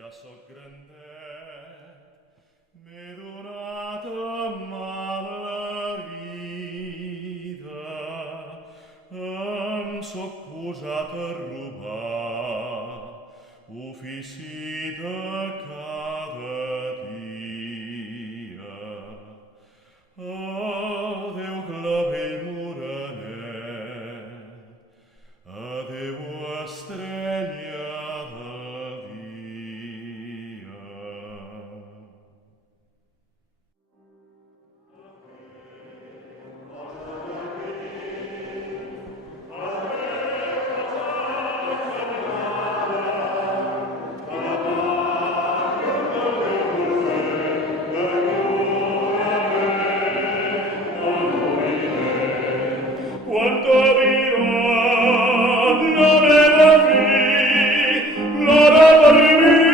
già so grandet, m'è donata mala vita, so accusata a rubar, uffici de cada dia. Adeu, clavell morenet, adeu, estrella del dia. Quanto dirò, non era qui, non era per me,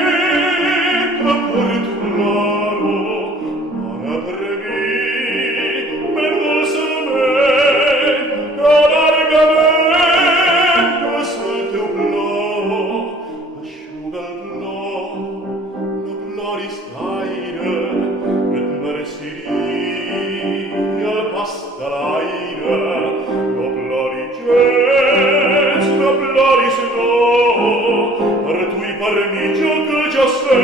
ma per tu loro, non era per me, mendosamente, largamente, sul teu plor, asciuga il plor, no ploris gaire, et merceria al pastalaire, no ploris no, per tu i per mi, gio che già se